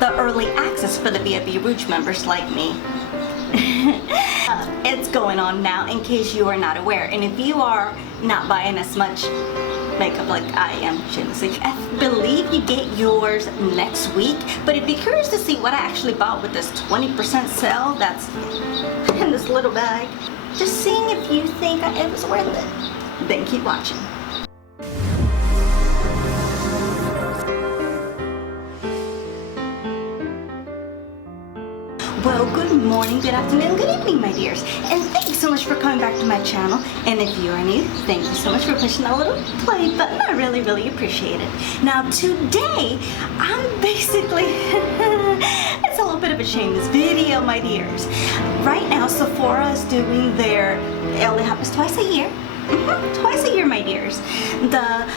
the early access for the VIP Rouge members like me. It's going on now in case you are not aware, and if you are not buying as much makeup like I am, I believe you get yours next week. But if you're curious to see what I actually bought with this 20% sale that's in this little bag, just seeing if you think it was worth it, then keep watching. Well, good morning, good afternoon, good evening, my dears, and thank you so much for coming back to my channel. And if you are new, thank you so much for pushing that little play button. I really, really appreciate it. Now, today, I'm basically, it's a little bit of a shameless video, my dears. Right now, Sephora is doing their, it only happens twice a year. Twice a year, my dears. The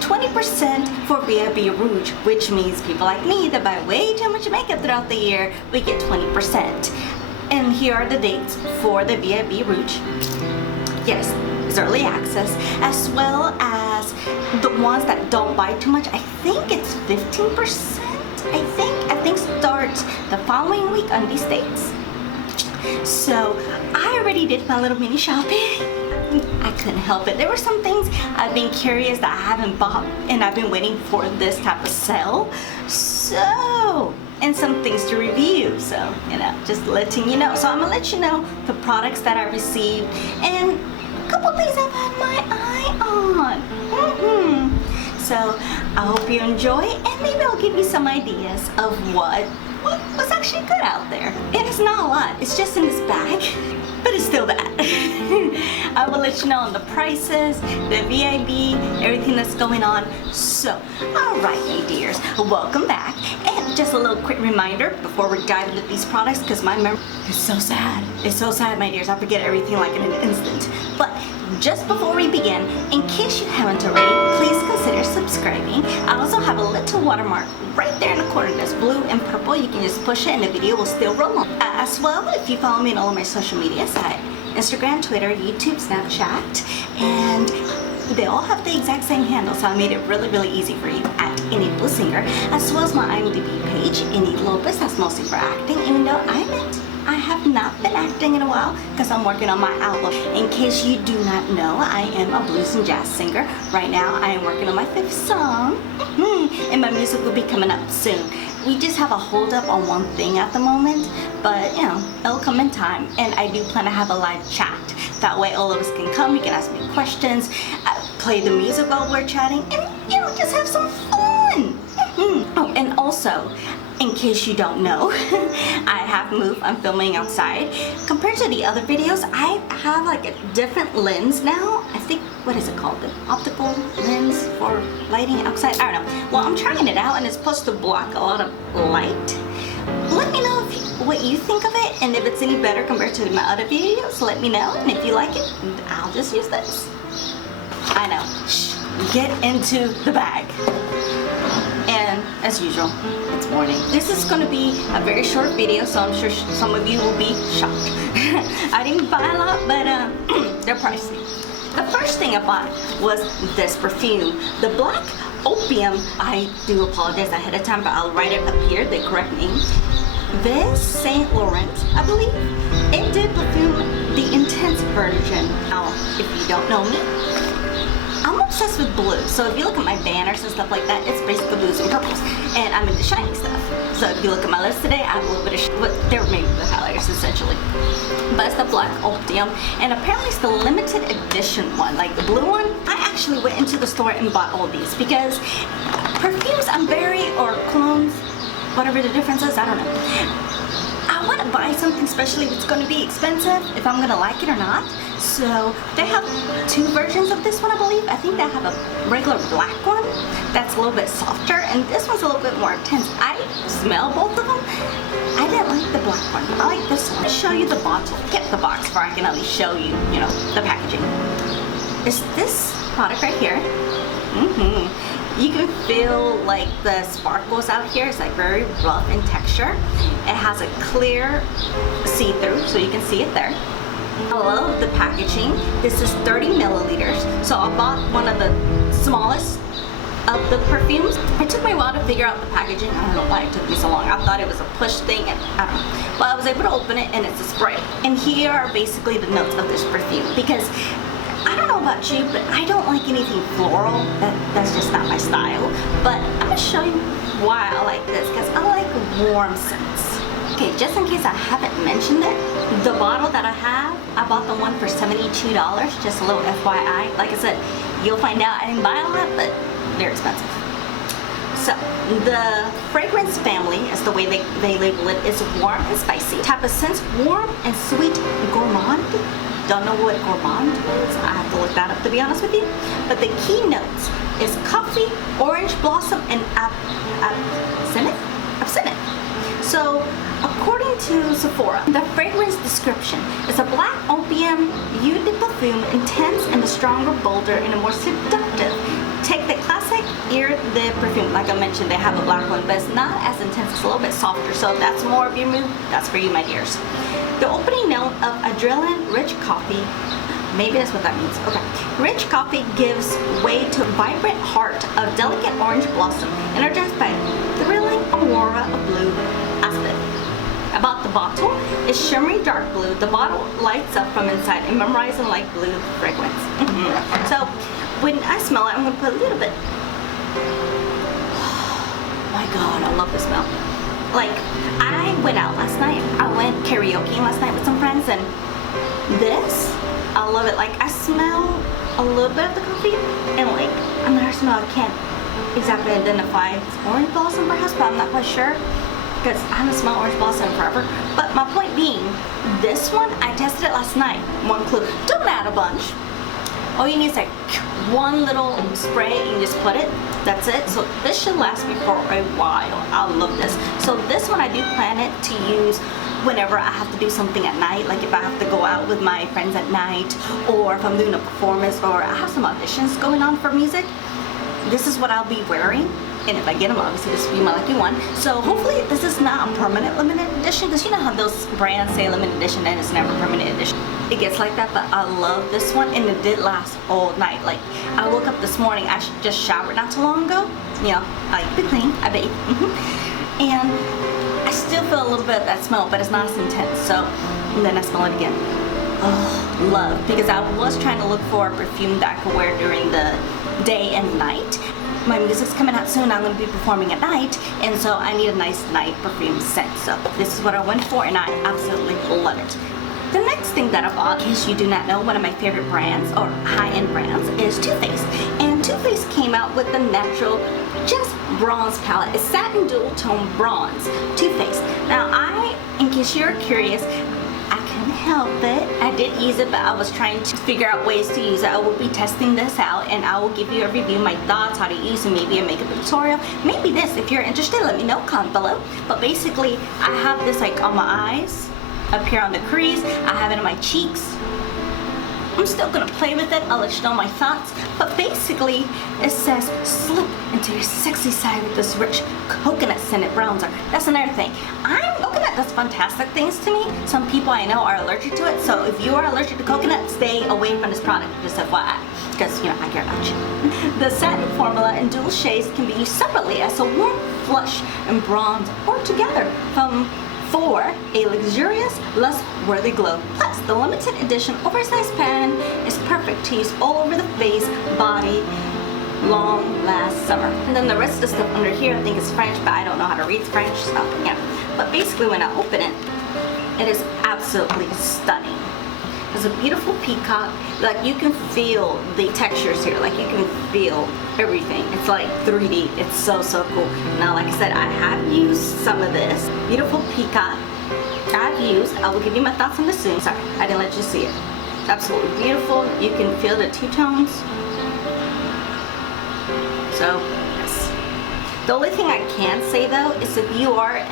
20% for VIP Rouge, which means people like me that buy way too much makeup throughout the year, we get 20%. And here are the dates for the VIP Rouge. Yes, it's early access, as well as the ones that don't buy too much. I think it's 15%. I think starts the following week on these dates. So I already did my little mini shopping. I couldn't help it. There were some things I've been curious that I haven't bought, and I've been waiting for this type of sale. So, and some things to review. So, you know, just letting you know. So I'm gonna let you know the products that I received and a couple things I've had my eye on. So I hope you enjoy, and maybe I'll give you some ideas of what's actually good out there. And it's not a lot. It's just in this bag, but it's still that. I will let you know on the prices, the VIB, everything that's going on. So, alright, my dears, welcome back. And just a little quick reminder before we dive into these products, because my memory is so sad. It's so sad, my dears. I forget everything like in an instant. But just before we begin, in case you haven't already, please consider subscribing. I also have a little watermark right there in the corner that's blue and purple. You can just push it and the video will still roll on. As well, if you follow me on all of my social media sites, Instagram, Twitter, YouTube, Snapchat, and they all have the exact same handle, so I made it really, really easy for you at Enidbluesinger, as well as my IMDb page, Enidlopez. That's mostly for acting, even though I have not been acting in a while because I'm working on my album. In case you do not know, I am a blues and jazz singer. Right now, I am working on my 5th song, and my music will be coming up soon. We just have a hold up on one thing at the moment, but you know, it'll come in time. And I do plan to have a live chat. That way all of us can come, you can ask me questions, play the music while we're chatting, and you know, just have some fun. Oh, and also, in case you don't know, I have moved. I'm filming outside. Compared to the other videos, I have like a different lens now. I think, what is it called? The optical lens for lighting outside? I don't know. Well, I'm trying it out and it's supposed to block a lot of light. Let me know what you think of it, and if it's any better compared to my other videos, let me know. And if you like it, I'll just use this. I know. Shh. Get into the bag. And as usual, it's morning. This is going to be a very short video, so I'm sure some of you will be shocked. I didn't buy a lot, but they're pricey. The first thing I bought was this perfume, the Black Opium. I do apologize ahead of time, but I'll write it up here, the correct name. This Saint Laurent, I believe. It did perfume the intense version. Now, if you don't know me, I'm obsessed with blue, so if you look at my banners and stuff like that, it's basically blues and purples, and I'm into shiny stuff. So if you look at my list today, I have a little bit of they're made with highlighters essentially. But it's the Black Opium, and apparently it's the limited edition one, like the blue one. I actually went into the store and bought all these because perfumes, or colognes, whatever the difference is, I don't know. I want to buy something, especially if it's going to be expensive, if I'm going to like it or not. So they have 2 versions of this one, I believe. I think they have a regular black one that's a little bit softer, and this one's a little bit more intense. I smell both of them. I didn't like the black one. I like this one. I'll show you the bottle. Get the box before I can at least show you, you know, the packaging. It's this product right here. You can feel like the sparkles out here. It's like very rough in texture. It has a clear see-through, so you can see it there. I love the packaging. This is 30 milliliters. So I bought one of the smallest of the perfumes. It took me a while to figure out the packaging. I don't know why it took me so long. I thought it was a push thing, and I don't know. But I was able to open it, and it's a spray. And here are basically the notes of this perfume, because I don't know about you, but I don't like anything floral. That's just not my style. But I'm gonna show you why I like this, because I like warm scents. Okay, just in case I haven't mentioned it, the bottle that I have, I bought the one for $72, just a little FYI. Like I said, you'll find out I didn't buy a lot, but they're expensive. So, the fragrance family, is the way they label it, is warm and spicy. Type of scents, warm and sweet gourmand. Don't know what gourmand is. I have to look that up to be honest with you. But the key notes is coffee, orange blossom, and absinthe. So, according to Sephora, the fragrance description is a black opium, eau de parfum, intense and a stronger, bolder, and a more seductive. Take the classic Eau de Perfume. Like I mentioned, they have a black one, but it's not as intense. It's a little bit softer. So if that's more of your mood, that's for you, my dears. The opening note of adrenaline-rich coffee, maybe that's what that means. Okay. Rich coffee gives way to a vibrant heart of delicate orange blossom, energized by thrilling aurora of blue aspect. About the bottle, it's shimmery dark blue. The bottle lights up from inside and memorizing like blue fragrance. So when I smell it, I'm gonna put a little bit. Oh my God, I love the smell. Like, I went out last night. I went karaoke last night with some friends, and this, I love it. Like, I smell a little bit of the coffee, and like another smell I can't exactly identify. It's orange blossom perhaps, but I'm not quite sure, because I haven't smelled orange blossom forever. But my point being, this one, I tested it last night. One clue, don't add a bunch. All you need is like one little spray and you just put it. That's it. So this should last me for a while. I love this. So this one I do plan it to use whenever I have to do something at night, like if I have to go out with my friends at night, or if I'm doing a performance, or I have some auditions going on for music. This is what I'll be wearing. And if I get them, obviously this will be my lucky one. So hopefully this is not a permanent limited edition, because you know how those brands say limited edition and it's never permanent edition. It gets like that, but I love this one, and it did last all night. Like, I woke up this morning, I just showered not too long ago. You know, I be clean, I bathe. And I still feel a little bit of that smell, but it's not as intense. So, and then I smell it again. Oh, love, because I was trying to look for a perfume that I could wear during the day and night. My music's coming out soon. I'm going to be performing at night, and so I need a nice night perfume scent. So this is what I went for, and I absolutely love it. The next thing that I bought, in case you do not know, one of my favorite brands, or high-end brands, is Too Faced. And Too Faced came out with the natural just bronze palette. It's satin dual tone bronze, Too Faced. Now in case you're curious, I couldn't help it. I did use it, but I was trying to figure out ways to use it. I will be testing this out, and I will give you a review, my thoughts, how to use it, maybe a makeup tutorial. Maybe this, if you're interested, let me know, comment below. But basically, I have this like on my eyes, up here on the crease. I have it on my cheeks. I'm still gonna play with it. I'll let you know my thoughts. But basically, it says slip into your sexy side with this rich coconut scented bronzer. That's another thing. Coconut does fantastic things to me. Some people I know are allergic to it. So if you are allergic to coconut, stay away from this product. Just FYI, because you know I care about you. The satin formula in dual shades can be used separately as a warm flush and bronze, or together for a luxurious, lust-worthy glow. Plus, the limited edition oversized pan is perfect to use all over the face, body, long last summer. And then the rest of the stuff under here, I think is French, but I don't know how to read French, so yeah. But basically, when I open it, it is absolutely stunning. It's a beautiful peacock. Like, you can feel the textures here. Like, you can feel everything. It's like 3D. It's so, so cool. Now, like I said, I have used some of this. Beautiful peacock. I will give you my thoughts on this soon. Sorry, I didn't let you see it. It's absolutely beautiful. You can feel the two tones. So, yes. The only thing I can say, though, is if you are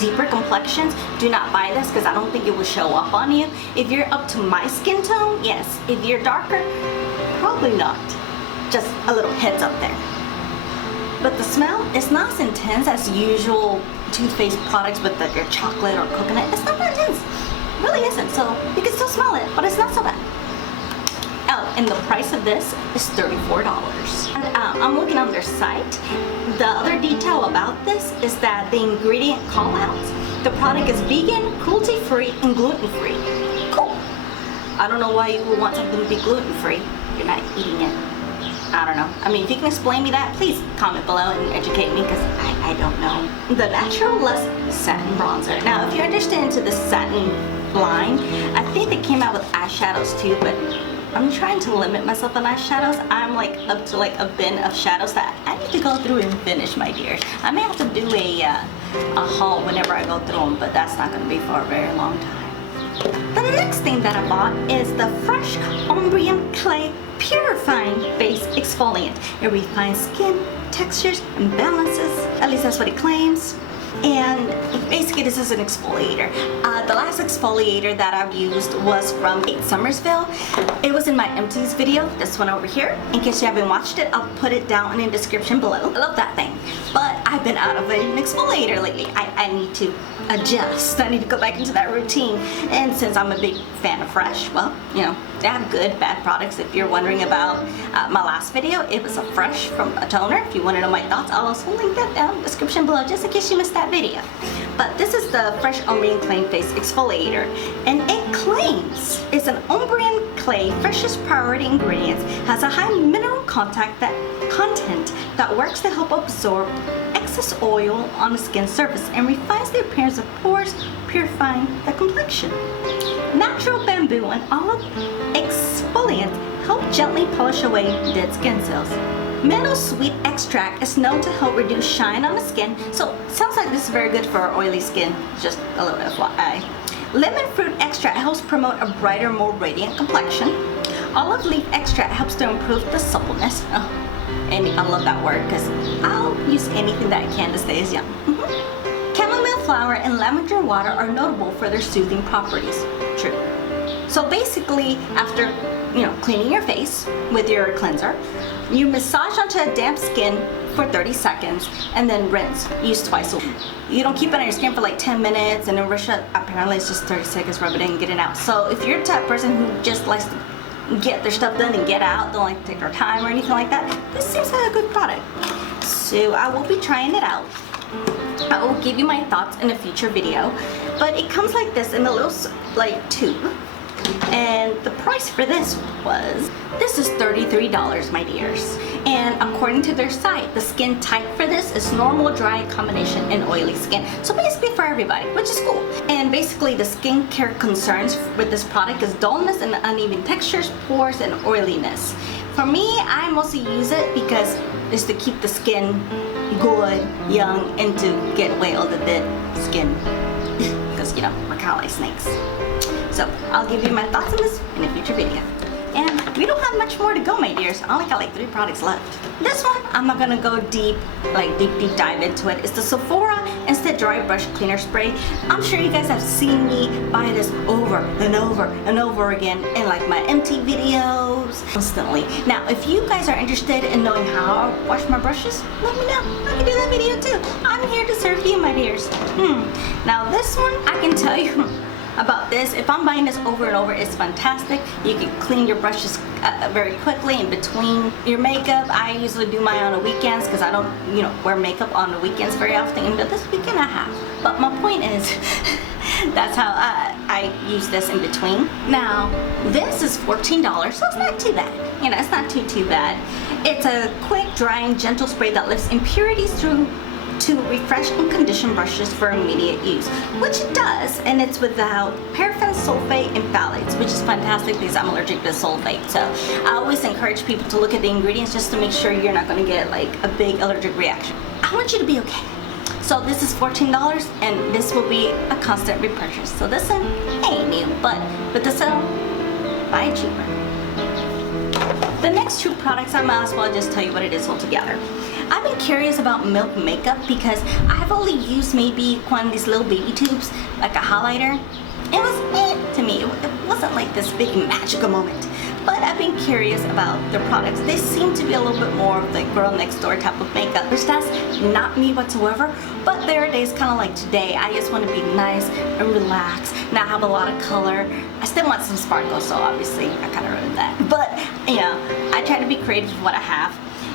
deeper complexions, do not buy this, because I don't think it will show up on you. If you're up to my skin tone, yes. If you're darker, probably not. Just a little heads up there. But the smell is not as intense as usual toothpaste products with like your chocolate or coconut. It's not that intense. It really isn't. So you can still smell it, but it's not so bad. Oh, and the price of this is $34. And I'm looking on their site. The other detail about this is that the ingredient call-outs, the product is vegan, cruelty-free, and gluten-free. Cool. I don't know why you would want something to be gluten-free. You're not eating it. I don't know. I mean, if you can explain me that, please comment below and educate me, because I don't know. The Natural Luxe Satin Bronzer. Now, if you're interested into the satin line, I think they came out with eyeshadows too, but I'm trying to limit myself on eyeshadows. I'm like up to like a bin of shadows that I need to go through and finish, my dears. I may have to do a haul whenever I go through them, but that's not going to be for a very long time. The next thing that I bought is the Fresh Umbrian Clay Purifying Face Exfoliant. It refines skin, textures, and balances. At least that's what it claims. And basically this is an exfoliator. The last exfoliator that I've used was from Somersville. It was in my empties video, this one over here. In case you haven't watched it, I'll put it down in the description below. I love that thing. But I've been out of an exfoliator lately. I need to adjust. I need to go back into that routine. And since I'm a big fan of Fresh, well, you know, they have good, bad products. If you're wondering about my last video, it was a Fresh from a toner. If you want to know my thoughts, I'll also link that down in the description below just in case you missed that video. But this is the Fresh Umbrian Clay Face Exfoliator, and it claims it's an Umbrian clay, freshest priority ingredients, has a high mineral content that works to help absorb excess oil on the skin surface and refines the appearance of pores, purifying the complexion. Natural bamboo and olive exfoliants help gently polish away dead skin cells. Meadow sweet extract is known to help reduce shine on the skin, so it sounds like this is very good for oily skin, just a little FYI. Lemon fruit extract helps promote a brighter, more radiant complexion. Olive leaf extract helps to improve the suppleness. Oh, and I love that word because I'll use anything that I can to stay as young. Chamomile flower and lavender water are notable for their soothing properties. True. So basically, after cleaning your face with your cleanser, you massage onto a damp skin for 30 seconds and then rinse. Use twice a week. You don't keep it on your skin for like 10 minutes and then rush it. Apparently it's just 30 seconds, rub it in and get it out. So if you're the type of person who just likes to get their stuff done and get out, don't like to take their time or anything like that, this seems like a good product. So I will be trying it out. I will give you my thoughts in a future video. But it comes like this in a little like tube. And the price for this is $33, my dears. And according to their site, the skin type for this is normal, dry, combination, and oily skin. So basically for everybody, which is cool. And basically the skincare concerns with this product is dullness and uneven textures, pores, and oiliness. For me, I mostly use it because it's to keep the skin good, young, and to get away all the dead skin. Because, you know, we're kind of like snakes. So I'll give you my thoughts on this in a future video. And we don't have much more to go, my dears. I only got like 3 products left. This one, I'm not gonna go deep dive into it. It's the Sephora Instant Dry Brush Cleaner Spray. I'm sure you guys have seen me buy this over and over and over again in like my empty videos constantly. Now, if you guys are interested in knowing how I wash my brushes, let me know. I can do that video too. I'm here to serve you, my dears. Now this one, I can tell you about this. If I'm buying this over and over, it's fantastic. You can clean your brushes very quickly in between your makeup. I usually do mine on the weekends because I don't, wear makeup on the weekends very often. Even though this weekend I have. But my point is, that's how I use this in between. Now, this is $14, so it's not too bad. It's not too bad. It's a quick, drying, gentle spray that lifts impurities through to refresh and condition brushes for immediate use, which it does, and it's without paraffin, sulfate, and phthalates, which is fantastic because I'm allergic to sulfate. So I always encourage people to look at the ingredients just to make sure you're not going to get like a big allergic reaction. I want you to be okay. So this is $14, and this will be a constant repurchase. So this one ain't new, but with the sale, buy it cheaper. The next 2 products, I might as well just tell you what it is altogether. I've been curious about Milk makeup because I've only used maybe one of these little baby tubes, like a highlighter. It was to me. It wasn't like this big magical moment. but I've been curious about their products. They seem to be a little bit more of the girl next door type of makeup, which that's not me whatsoever. But there are days kind of like today, I just want to be nice and relax, not have a lot of color. I still want some sparkle, so obviously I kind of ruined that. But I try to be creative with what I have.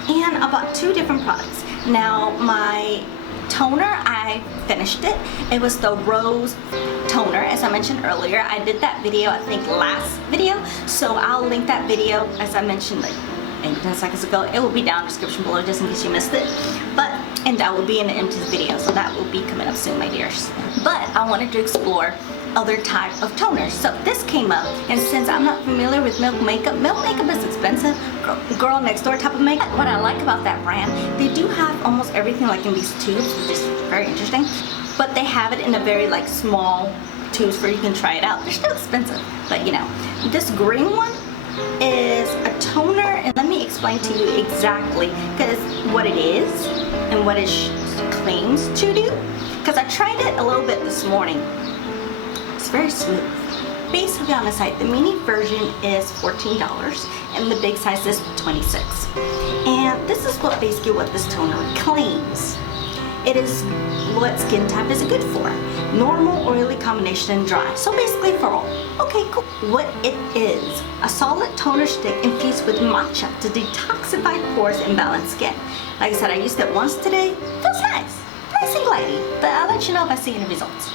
And I bought 2 different products. Now my toner, I finished it. It was the Rose toner, as I mentioned earlier. I did that video, I think last video, so I'll link that video, as I mentioned like maybe 10 seconds ago. It will be down in the description below just in case you missed it. And that will be in the empties video, so that will be coming up soon, my dears. But I wanted to explore other type of toners, so this came up, and since I'm not familiar with milk makeup is expensive, girl next door type of makeup. What I like about that brand, they do have almost everything like in these tubes, which is very interesting, but they have it in a very like small tubes where you can try it out. They're still expensive, but this green one is a toner, and let me explain to you exactly because what it is and what it claims to do, because I tried it a little bit this morning. It's very smooth. Basically on the site, the mini version is $14 and the big size is $26. And this is what this toner claims. It is what skin type is it good for. Normal, oily combination, and dry. So basically for all. Okay, cool. What it is, a solid toner stick infused with matcha to detoxify pores and balance skin. Like I said, I used it once today. Feels nice. Nice and glidey. But I'll let you know if I see any results.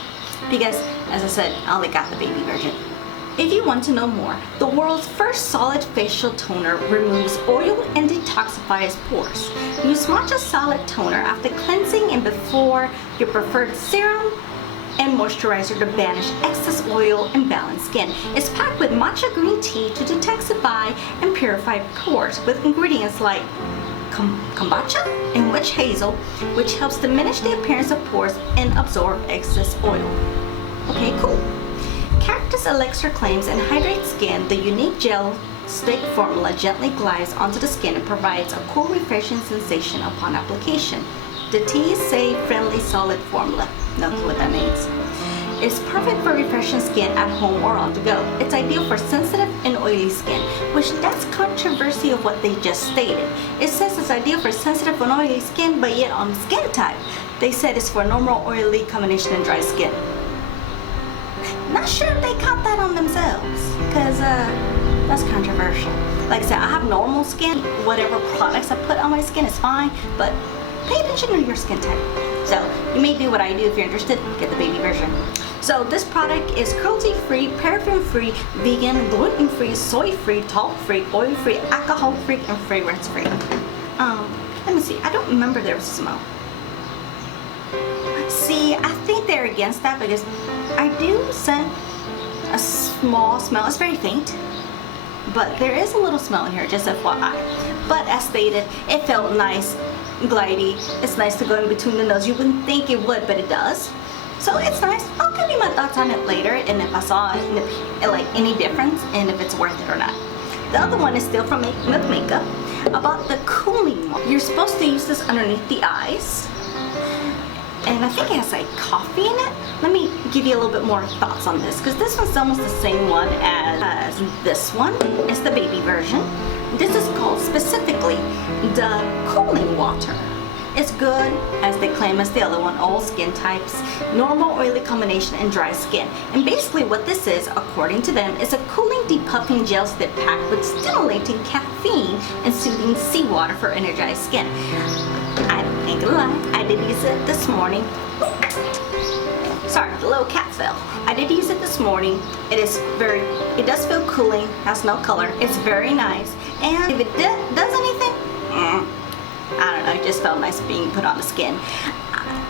Because, as I said, I only got the baby version. If you want to know more, the world's first solid facial toner removes oil and detoxifies pores. Use matcha solid toner after cleansing and before your preferred serum and moisturizer to banish excess oil and balance skin. It's packed with matcha green tea to detoxify and purify pores with ingredients like kombucha and witch hazel, which helps diminish the appearance of pores and absorb excess oil. Okay, cool. Cactus Elixir claims and hydrates skin. The unique gel stick formula gently glides onto the skin and provides a cool, refreshing sensation upon application. The TSA-friendly solid formula. No clue what that means. It's perfect for refreshing skin at home or on the go. It's ideal for sensitive and oily skin, which that's controversy of what they just stated. It says it's ideal for sensitive and oily skin, but yet on skin type, they said it's for normal, oily combination and dry skin. Not sure if they caught that on themselves, because that's controversial. Like I said, I have normal skin. Whatever products I put on my skin is fine, but pay attention to your skin type. So you may do what I do. If you're interested, get the baby version. So this product is cruelty-free, paraffin-free, vegan, gluten-free, soy-free, talc-free, oil-free, alcohol-free, and fragrance-free. Let me see. I don't remember there was a smell. See, I think they're against that because I do sense a small smell. It's very faint, but there is a little smell in here, just FYI. But as stated, it felt nice, glidey. It's nice to go in between the nose. You wouldn't think it would, but it does. So it's nice. I'll give you my thoughts on it later, and if I saw like any difference, and if it's worth it or not. The other one is still from Milk Makeup. About the cooling one. You're supposed to use this underneath the eyes. And I think it has like coffee in it. Let me give you a little bit more thoughts on this, because this one's almost the same one as this one. It's the baby version. This is called specifically the cooling water. It's good, as they claim, as the other one, all skin types, normal, oily combination, and dry skin. And basically what this is, according to them, is a cooling depuffing gel stick packed with stimulating caffeine and soothing seawater for energized skin. I ain't gonna lie, I did use it this morning. Sorry, the little cat fell. I did use it this morning. It does feel cooling, has no color. It's very nice. And if it does anything, I don't know, it just felt nice being put on the skin.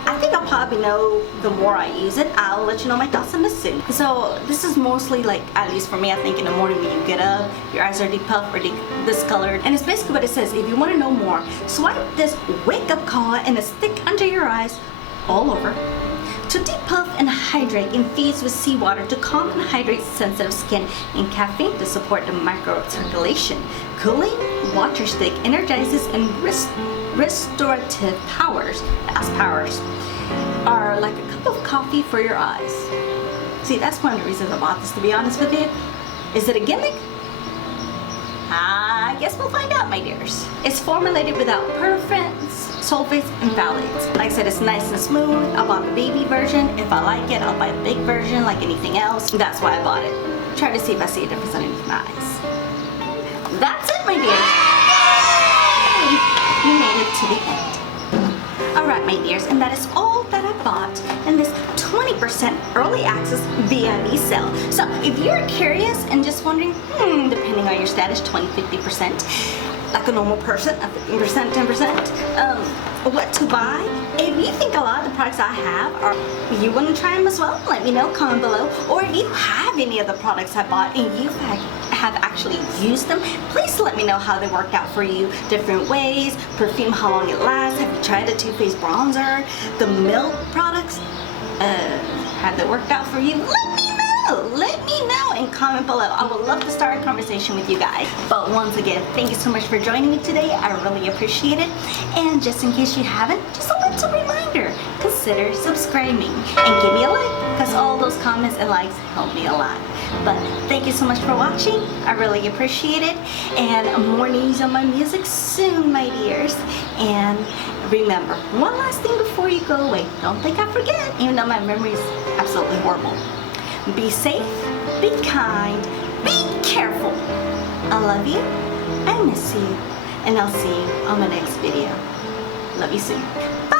I think I'll probably know the more I use it. I'll let you know my thoughts on this soon. So this is mostly like, at least for me, I think in the morning when you get up, your eyes are depuffed or discolored. And it's basically what it says. If you want to know more, swipe this wake up call and a stick under your eyes all over. To depuff and hydrate, infused with seawater to calm and hydrate sensitive skin, and caffeine to support the microcirculation. Cooling water stick energizes and restorative powers, are like a cup of coffee for your eyes. See, that's one of the reasons I bought this, to be honest with you. Is it a gimmick? I guess we'll find out, my dears. It's formulated without parabens, sulfates, and phthalates. Like I said, it's nice and smooth. I bought the baby version. If I like it, I'll buy the big version like anything else. That's why I bought it. Try to see if I see a difference underneath my eyes. That's it, my dears. Yay! You made it to the end. Alright, my dears, and that is all that I bought in this 20% early access VIB sale. So if you're curious and just wondering, depending on your status, 20, 50%, like a normal person, a 15%, 10%, what to buy. If you think a lot of the products I have are, you want to try them as well, let me know, comment below. Or if you have any of the products I bought and you have actually used them, please let me know how they worked out for you. Different ways, perfume, how long it lasts. Have you tried the Too Faced bronzer, the milk products? Have they worked out for you? Let me know and comment below. I would love to start a conversation with you guys. But once again, thank you so much for joining me today. I really appreciate it. And just in case you haven't, just a little reminder, consider subscribing and give me a like, because all those comments and likes help me a lot. But thank you so much for watching. I really appreciate it. And more news on my music soon, my dears. And remember, one last thing before you go away. Don't think I forget, even though my memory is absolutely horrible. Be safe, be kind, be careful. I love you, I miss you, and I'll see you on my next video. Love you soon. Bye!